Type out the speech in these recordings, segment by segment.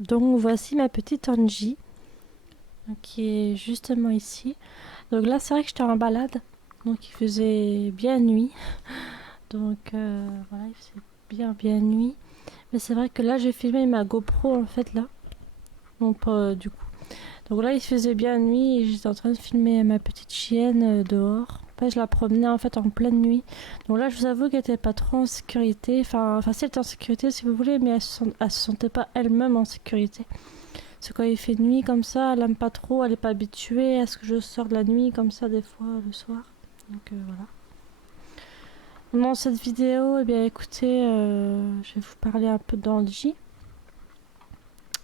Donc voici ma petite Angie, qui est justement ici. Donc là c'est vrai que j'étais en balade, donc il faisait bien nuit. Donc voilà, il faisait bien nuit. Mais c'est vrai que là j'ai filmé ma GoPro en fait là. Donc du coup. Donc là il faisait bien nuit et j'étais en train de filmer ma petite chienne dehors. En fait, je la promenais en fait en pleine nuit. Donc là je vous avoue qu'elle était pas trop en sécurité. Enfin si elle était en sécurité si vous voulez, mais elle se sentait pas elle-même en sécurité. C'est quand il fait nuit comme ça, elle aime pas trop, elle est pas habituée à ce que je sors de la nuit comme ça des fois le soir. Donc voilà. Dans cette vidéo, eh bien écoutez, je vais vous parler un peu d'Angie.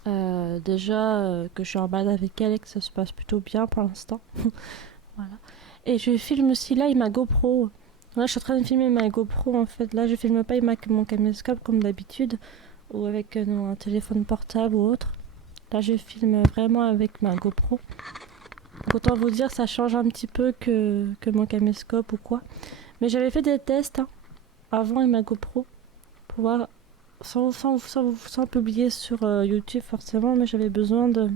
Déjà que je suis en balade avec elle et que ça se passe plutôt bien pour l'instant. Voilà. Et je filme aussi là avec ma GoPro. Là je suis en train de filmer ma GoPro en fait. Là je filme pas avec mon caméscope comme d'habitude ou avec un téléphone portable ou autre. Là je filme vraiment avec ma GoPro. Autant vous dire, ça change un petit peu que mon caméscope ou quoi. Mais j'avais fait des tests avant avec ma GoPro pour voir, sans publier sur YouTube forcément, mais j'avais besoin de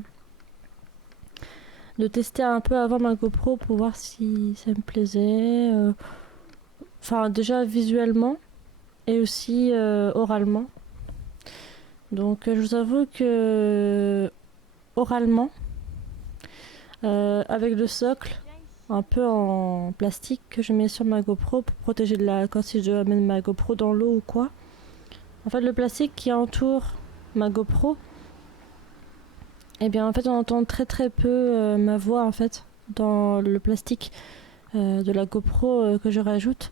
tester un peu avant ma GoPro pour voir si ça me plaisait. Enfin, déjà visuellement et aussi oralement. Donc, je vous avoue que oralement, avec le socle, un peu en plastique que je mets sur ma GoPro pour protéger de la quand si je dois mettre ma GoPro dans l'eau ou quoi. En fait, le plastique qui entoure ma GoPro, eh bien en fait on entend très peu ma voix en fait dans le plastique de la GoPro que je rajoute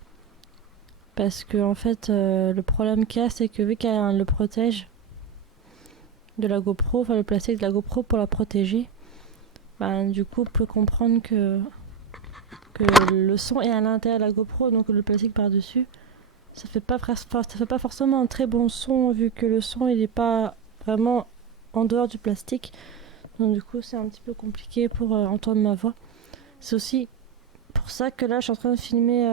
parce que en fait le problème qu'il y a c'est que vu qu'elle le protège de la GoPro, enfin le plastique de la GoPro pour la protéger, ben, du coup on peut comprendre que le son est à l'intérieur de la GoPro donc le plastique par dessus. Ça fait pas forcément un très bon son vu que le son il est pas vraiment en dehors du plastique. Donc du coup c'est un petit peu compliqué pour entendre ma voix. C'est aussi pour ça que là je suis en train de filmer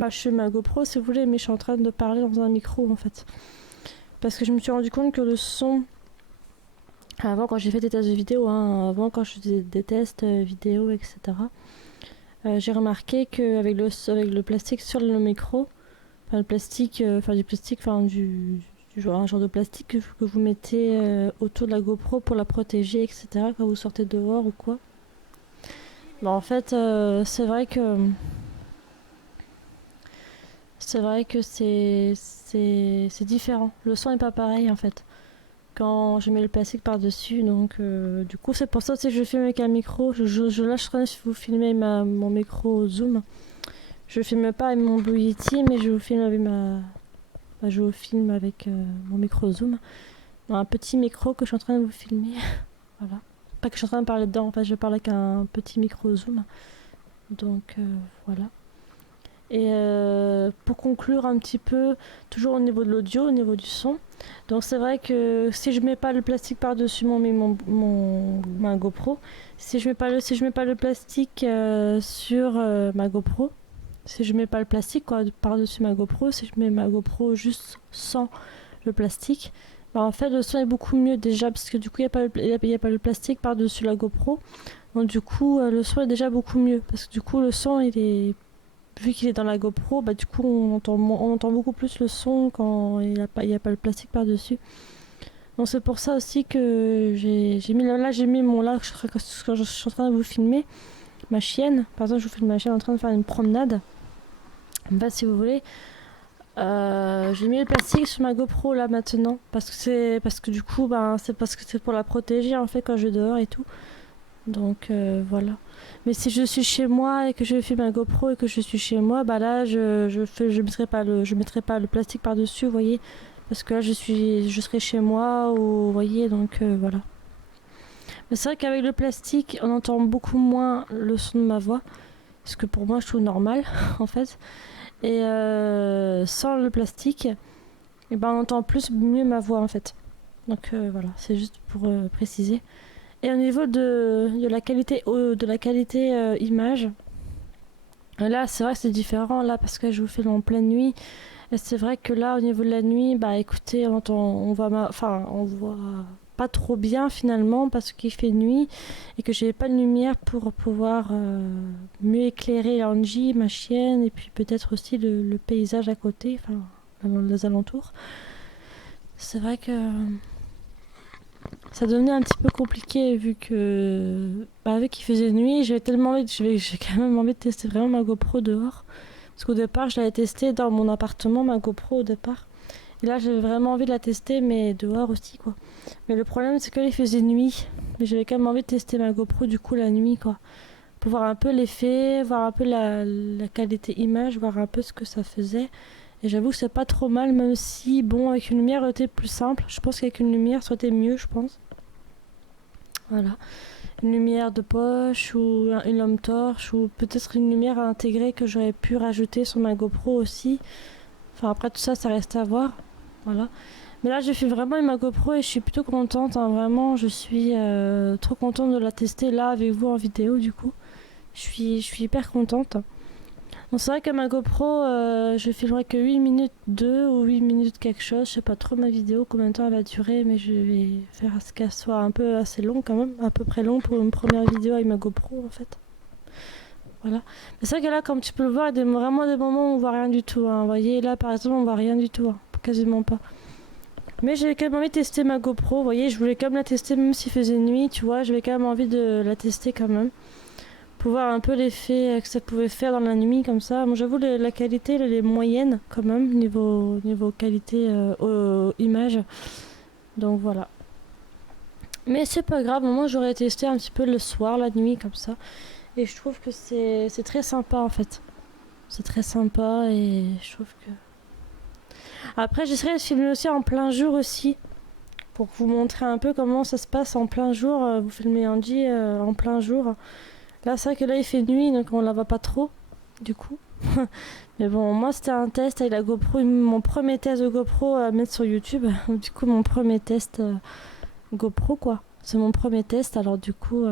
je fais ma GoPro si vous voulez, mais je suis en train de parler dans un micro en fait. Parce que je me suis rendu compte que le son, avant quand j'ai fait des tests de vidéo, avant quand je faisais des tests vidéo, etc., j'ai remarqué qu'avec avec le plastique sur le micro, enfin le plastique, du plastique, un genre de plastique que vous mettez autour de la GoPro pour la protéger, etc., quand vous sortez dehors ou quoi. Bah, en fait, c'est vrai que c'est différent. Le son est pas pareil en fait. Quand je mets le plastique par-dessus, donc du coup c'est pour ça aussi que je filme avec un micro. Je lâcherai si vous filmez mon micro Zoom. Je filme pas avec mon Blue Yeti, mais je vous filme avec je vous filme avec mon micro Zoom. Un petit micro que je suis en train de vous filmer. Voilà. Pas que je suis en train de parler dedans, en fait je parle avec un petit micro Zoom. Donc voilà. Et pour conclure un petit peu, toujours au niveau de l'audio, au niveau du son. Donc c'est vrai que si je mets pas le plastique par-dessus ma GoPro, si je mets pas le plastique sur ma GoPro, si je mets pas le plastique quoi, par-dessus ma GoPro, si je mets ma GoPro juste sans le plastique, bah en fait le son est beaucoup mieux déjà parce que du coup il n'y a pas le plastique par-dessus la GoPro. Donc du coup le son est déjà beaucoup mieux parce que du coup le son il est vu qu'il est dans la GoPro, bah du coup on entend beaucoup plus le son quand il y a pas le plastique par-dessus. Donc c'est pour ça aussi que j'ai mis mon là quand je suis en train de vous filmer ma chienne. Par exemple, je vous filme ma chienne en train de faire une promenade. Bah si vous voulez, j'ai mis le plastique sur ma GoPro là maintenant parce que du coup c'est parce que c'est pour la protéger en fait quand je vais dehors et tout. Donc voilà. Mais si je suis chez moi et que je filme ma GoPro et que je suis chez moi, bah là je mettrai pas le plastique par dessus, vous voyez, parce que là je serai chez moi ou vous voyez donc voilà. Mais c'est vrai qu'avec le plastique, on entend beaucoup moins le son de ma voix, ce que pour moi je trouve normal en fait. Et sans le plastique, et ben on entend mieux ma voix en fait. Donc voilà, c'est juste pour préciser. Et au niveau de la qualité image, là c'est vrai que c'est différent là parce que je vous filme en pleine nuit Et c'est vrai que là, au niveau de la nuit, bah écoutez, on voit pas trop bien finalement parce qu'il fait nuit et que j'ai pas de lumière pour pouvoir mieux éclairer Angie, ma chienne, et puis peut-être aussi le paysage à côté, enfin les alentours. C'est vrai que ça devenait un petit peu compliqué vu qu'il faisait nuit. J'ai quand même envie de tester vraiment ma GoPro dehors. Parce qu'au départ, je l'avais testée dans mon appartement, ma GoPro au départ. Et là, j'avais vraiment envie de la tester, mais dehors aussi, quoi. Mais le problème, c'est qu'il faisait nuit. Mais j'avais quand même envie de tester ma GoPro, du coup, la nuit, quoi. Pour voir un peu l'effet, voir un peu la qualité image, voir un peu ce que ça faisait. Et j'avoue que c'est pas trop mal, même si, bon, avec une lumière, c'était plus simple. Je pense qu'avec une lumière, ça aurait été mieux, je pense. Voilà. Une lumière de poche ou une lampe torche ou peut-être une lumière à intégrer que j'aurais pu rajouter sur ma GoPro aussi. Enfin, après tout ça, ça reste à voir. Voilà. Mais là, j'ai fait vraiment ma GoPro et je suis plutôt contente, hein. Vraiment, je suis trop contente de la tester là avec vous en vidéo du coup. Je suis hyper contente. Bon, c'est vrai que ma GoPro, je filmerai que 8 minutes 2 ou 8 minutes quelque chose. Je sais pas trop ma vidéo, combien de temps elle va durer, mais je vais faire à ce qu'elle soit un peu assez long quand même. À peu près long pour une première vidéo avec ma GoPro en fait. Voilà. Mais c'est vrai que là, comme tu peux le voir, il y a vraiment des moments où on voit rien du tout, hein. Vous voyez, là par exemple, on voit rien du tout, hein. Quasiment pas. Mais j'avais quand même envie de tester ma GoPro. Vous voyez, je voulais quand même la tester même s'il faisait nuit, tu vois. J'avais quand même envie de la tester quand même. Pour voir un peu l'effet que ça pouvait faire dans la nuit comme ça. Moi j'avoue la qualité elle est moyenne quand même niveau qualité image. Donc voilà. Mais c'est pas grave, moi j'aurais testé un petit peu le soir, la nuit comme ça. Et je trouve que c'est très sympa en fait. C'est très sympa et je trouve que... Après j'essaierai de filmer aussi en plein jour aussi. Pour vous montrer un peu comment ça se passe en plein jour. Vous filmez Angie en plein jour. Là, c'est vrai que là, il fait nuit, donc on la voit pas trop, du coup. Mais bon, moi, c'était un test avec la GoPro, mon premier test de GoPro à mettre sur YouTube. Du coup, mon premier test GoPro, quoi. C'est mon premier test, alors du coup,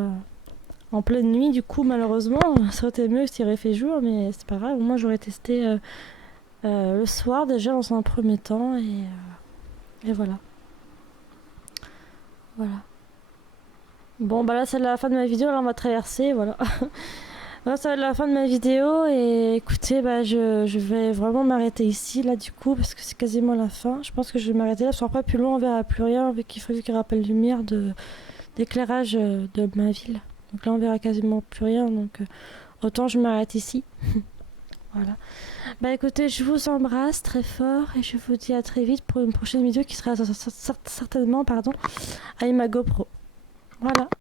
en pleine nuit, du coup, malheureusement, ça aurait été mieux s'il aurait fait jour, mais c'est pas grave. Moi, j'aurais testé le soir, déjà, dans un premier temps, et voilà. Voilà. Bon, bah là, c'est la fin de ma vidéo, là, on va traverser, voilà. Voilà, ça va être la fin de ma vidéo et écoutez, bah, je vais vraiment m'arrêter ici là du coup parce que c'est quasiment la fin. Je pense que je vais m'arrêter là parce qu'après plus loin on verra plus rien vu qu'il faut qu'il rappelle lumière d'éclairage de ma ville. Donc là on verra quasiment plus rien donc autant je m'arrête ici. Voilà. Bah écoutez, je vous embrasse très fort et je vous dis à très vite pour une prochaine vidéo qui sera certainement avec ma GoPro. Voilà.